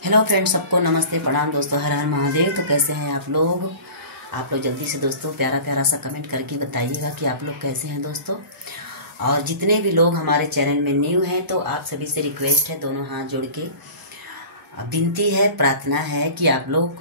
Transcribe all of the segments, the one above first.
Hello friends, सबको नमस्ते प्रणाम दोस्तों। हर हर महादेव। तो कैसे हैं आप लोग जल्दी से दोस्तों प्यारा प्यारा सा कमेंट करके बताइएगा कि आप लोग कैसे हैं दोस्तों। और जितने भी लोग हमारे चैनल में न्यू हैं तो आप सभी से रिक्वेस्ट है, दोनों हाथ जोड़ के विनती है, प्रार्थना है कि आप लोग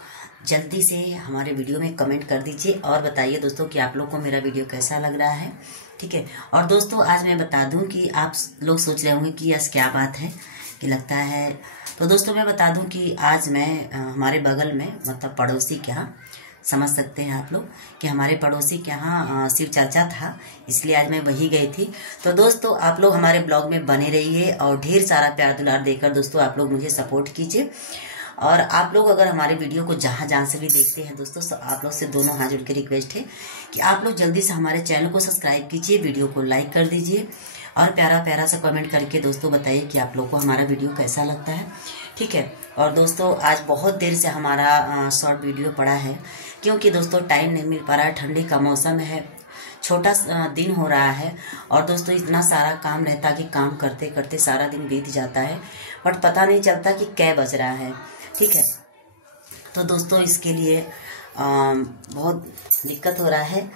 जल्दी से हमारे वीडियो में कमेंट कर दीजिए और बताइए दोस्तों कि आप लोग को मेरा वीडियो कैसा लग रहा है। ठीक है। और दोस्तों आज मैं बता दूं कि आप लोग सोच रहे होंगे कि यस क्या बात है कि लगता है। तो दोस्तों मैं बता दूं कि आज मैं हमारे बगल में मतलब पड़ोसी के यहाँ, समझ सकते हैं आप लोग कि हमारे पड़ोसी के यहाँ शिव चर्चा था, इसलिए आज मैं वहीं गई थी। तो दोस्तों आप लोग हमारे ब्लॉग में बने रहिए और ढेर सारा प्यार दुलार देकर दोस्तों आप लोग मुझे सपोर्ट कीजिए। और आप लोग अगर हमारे वीडियो को जहाँ जहाँ से भी देखते हैं दोस्तों, आप लोग से दोनों हाथ जोड़ के रिक्वेस्ट है कि आप लोग जल्दी से हमारे चैनल को सब्सक्राइब कीजिए, वीडियो को लाइक कर दीजिए और प्यारा प्यारा सा कमेंट करके दोस्तों बताइए कि आप लोग को हमारा वीडियो कैसा लगता है। ठीक है। और दोस्तों आज बहुत देर से हमारा शॉर्ट वीडियो पड़ा है क्योंकि दोस्तों टाइम नहीं मिल पा रहा है, ठंडी का मौसम है, छोटा दिन हो रहा है और दोस्तों इतना सारा काम रहता कि काम करते करते सारा दिन बीत जाता है, बट पता नहीं चलता कि क्या बज रहा है। ठीक है। तो दोस्तों इसके लिए बहुत दिक्कत हो रहा है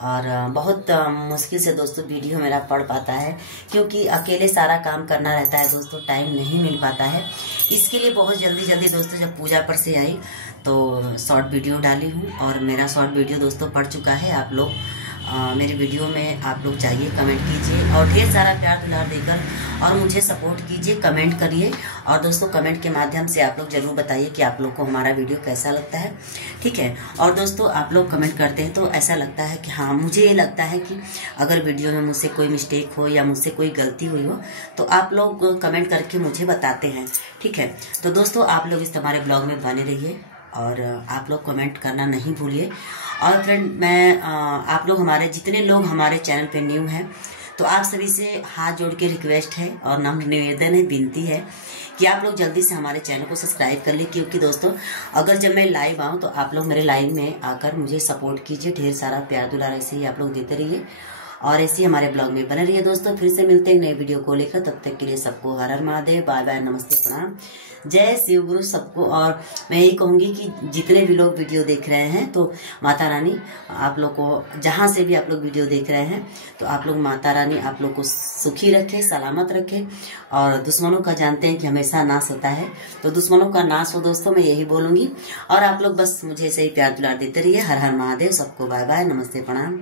और बहुत मुश्किल से दोस्तों वीडियो मेरा पड़ पाता है क्योंकि अकेले सारा काम करना रहता है दोस्तों, टाइम नहीं मिल पाता है। इसके लिए बहुत जल्दी जल्दी दोस्तों जब पूजा पर से आई तो शॉर्ट वीडियो डाली हूँ और मेरा शॉर्ट वीडियो दोस्तों पड़ चुका है। आप लोग मेरे वीडियो में आप लोग जाइए, कमेंट कीजिए और ढेर सारा प्यार दुलार देकर और मुझे सपोर्ट कीजिए, कमेंट करिए। और दोस्तों कमेंट के माध्यम से आप लोग जरूर बताइए कि आप लोग को हमारा वीडियो कैसा लगता है। ठीक है। और दोस्तों आप लोग कमेंट करते हैं तो ऐसा लगता है कि हाँ, मुझे ये लगता है कि अगर वीडियो में मुझसे कोई मिस्टेक हो या मुझसे कोई गलती हुई हो तो आप लोग कमेंट करके मुझे बताते हैं। ठीक है। तो दोस्तों आप लोग इस हमारे ब्लॉग में बने रहिए और आप लोग कमेंट करना नहीं भूलिए। और फ्रेंड मैं आप लोग हमारे जितने लोग हमारे चैनल पे न्यू हैं तो आप सभी से हाथ जोड़ के रिक्वेस्ट है और नम्र निवेदन है, विनती है कि आप लोग जल्दी से हमारे चैनल को सब्सक्राइब कर ले क्योंकि दोस्तों अगर जब मैं लाइव आऊँ तो आप लोग मेरे लाइव में आकर मुझे सपोर्ट कीजिए, ढेर सारा प्यार दुलार ऐसे ही आप लोग देते रहिए और ऐसे ही हमारे ब्लॉग में बने रहिए। दोस्तों फिर से मिलते हैं नए वीडियो को लेकर, तब तक के लिए सबको हर हर महादेव, बाय बाय, नमस्ते प्रणाम, जय शिव गुरु सबको। और मैं यही कहूँगी कि जितने भी लोग वीडियो देख रहे हैं तो माता रानी आप लोग को, जहाँ से भी आप लोग वीडियो देख रहे हैं तो आप लोग माता रानी आप लोग को सुखी रखे, सलामत रखे। और दुश्मनों का जानते हैं कि हमेशा नाश होता है, तो दुश्मनों का नाश हो दोस्तों, मैं यही बोलूँगी। और आप लोग बस मुझे ऐसे ही प्यार दुलार देते रहिए। हर हर महादेव, सबको बाय बाय, नमस्ते प्रणाम।